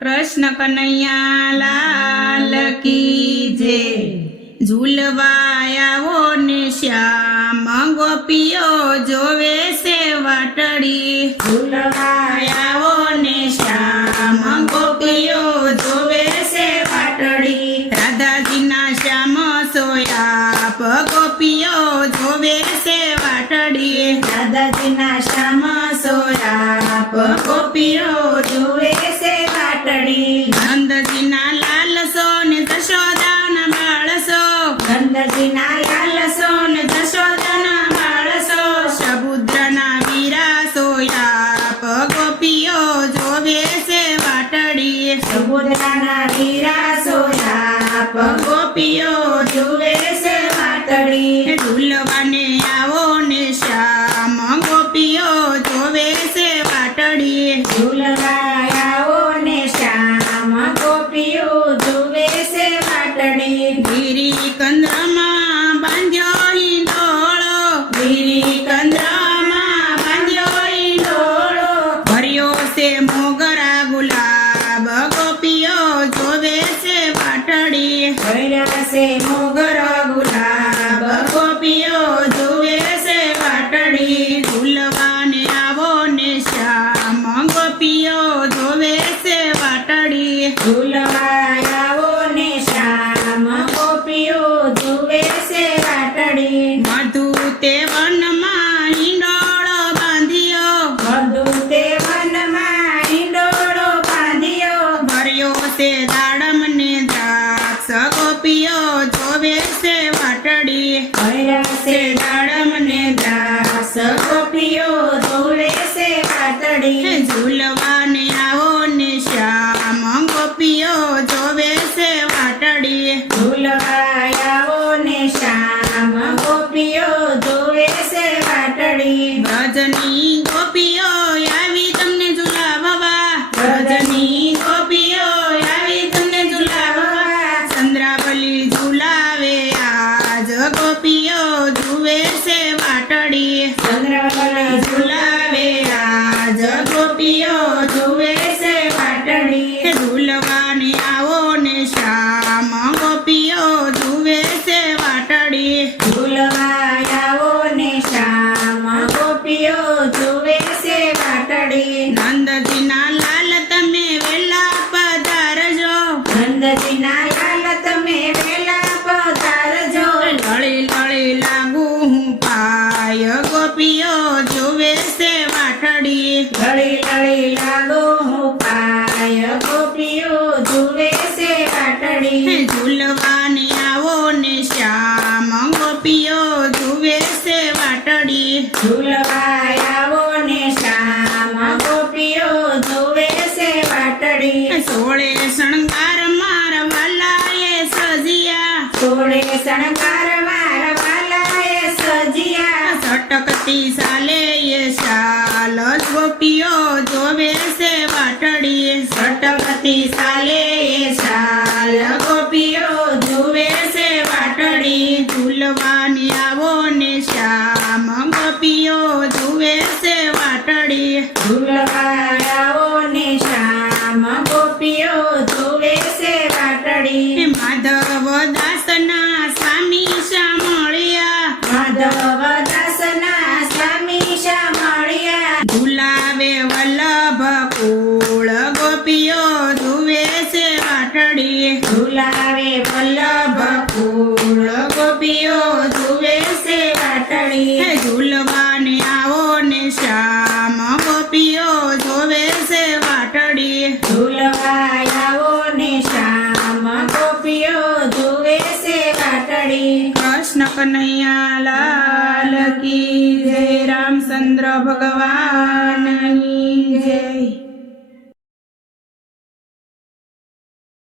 कृष्ण कन्हैया लाल की जय। झूलवायावो ने श्याम गोपीओ जोवे से वाटड़ी। झूलवायावो ने श्याम गोपीओ जोवे से वाटड़ी। राधा जी ना श्याम सोयाप गोपीओ जोवे से वाटड़ी। राधा जी ना श्याम सोयाप गोपीओ जोवे से वाटड़ी। नंदजी ना लाल सो ने जशोदा ना बाळ सो। नंदजी ना लाल सो ने जशोदा ना बाळ सो। समुद्र ना वीरा सोयाप गोपीओ जोवे से वाटड़ी। समुद्र ना वीरा सोयाप गोपीओ जोवे से वाटड़ी। झूलवाने आवो ने श्याम गोपीओ जोवे से वाटड़ी। झूलवायावो ने श्याम गोपीओ जोवे से वाटड़ी। गिरी कंद्रमा बांध्यो हिंडोळो। गिरी कंद्रमा बांध्यो हिंडोळो। भर्यो से मोगरा गुलाब गोपीओ जोवे से वाटड़ी। भर्या से मोगरा गुलाब गोपीओ जोवे से वाटड़ी। झूलवाने आवो ने श्याम गोपीओ जोवे से वाटड़ी। झूलवायावो ने श्याम गोपीओ जोवे से वाटड़ी। मधु ते वनमा हिंडोळो बांधियो। मधु ते वनमा हिंडोळो बांधियो। भर्यो से दाडम ने द्राक्ष गोपीओ जोवे से वाटड़ी। भर्या से दाडम ने द्राक्ष गोपीओ जोवे से वाटड़ी। झूलवाने आवो ने श्याम गोपीओ जोवे से वाटड़ी। झूलवायावो ने श्याम गोपीओ जोवे से वाटड़ी। ब्रजनी गोपीओ आवी तमने झूलाववा। ब्रजनी गोपीओ आवी तमने झूलाववा। चंद्रावली झूलावे आज गोपीओ जुवे से वाटड़ी। चंद्रावली झूलावे आज गोपीओ जुवे से वाटड़ी। झूलवाने आवो ने श्याम गोपीओ जुवे से वाटड़ी। झूलवायावो ने श्याम गोपीओ जुवे से वाटड़ी। नंदजी ना लाल तमे वेला पधारजो। नंदजी ना लाल तमे वेला पधारजो। लड़ी लड़ी लागू हूँ पाय गोपीओ जुवे से वाटड़ी। लड़ी लड़ी लागू हूँ पाय गोपीओ जुवे से वाटड़ी। झूलवाने आवो ने श्याम गोपीओ जुवे से वाटड़ी। झूलवायावो ने श्याम गोपीओ जुवे से वाटड़ी। सोळे शणगार मारवाला ये सजिया। सोळे शणगार मारवाला ये सजिया। सटकती साले ये शाल गोपीओ जोवे से वाटड़ी। सटकती साले ये शाल गोपीओ जोवे से वाटड़ी। झूलवाने आवो ने श्याम गोपीओ जुवे से वाटड़ी। झूलवायावो ने श्याम गोपीओ जुवे से वाटड़ी। माधव दासना स्वामी शामळिया। माधव दासना स्वामी शामळिया। झूलावे वल्लभ कुळ गोपीओ जुवे से वाटड़ी। झूलावे वल्लभ कुळ गोपीओ जुवे से वाटड़ी। झूलवाने आवो ने श्याम गोपीओ जोवे से वाटड़ी। झूलवायावो ने श्याम गोपीओ जोवे से वाटड़ी। कृष्ण कन्हैया लाल की जय। रामचंद्र भगवान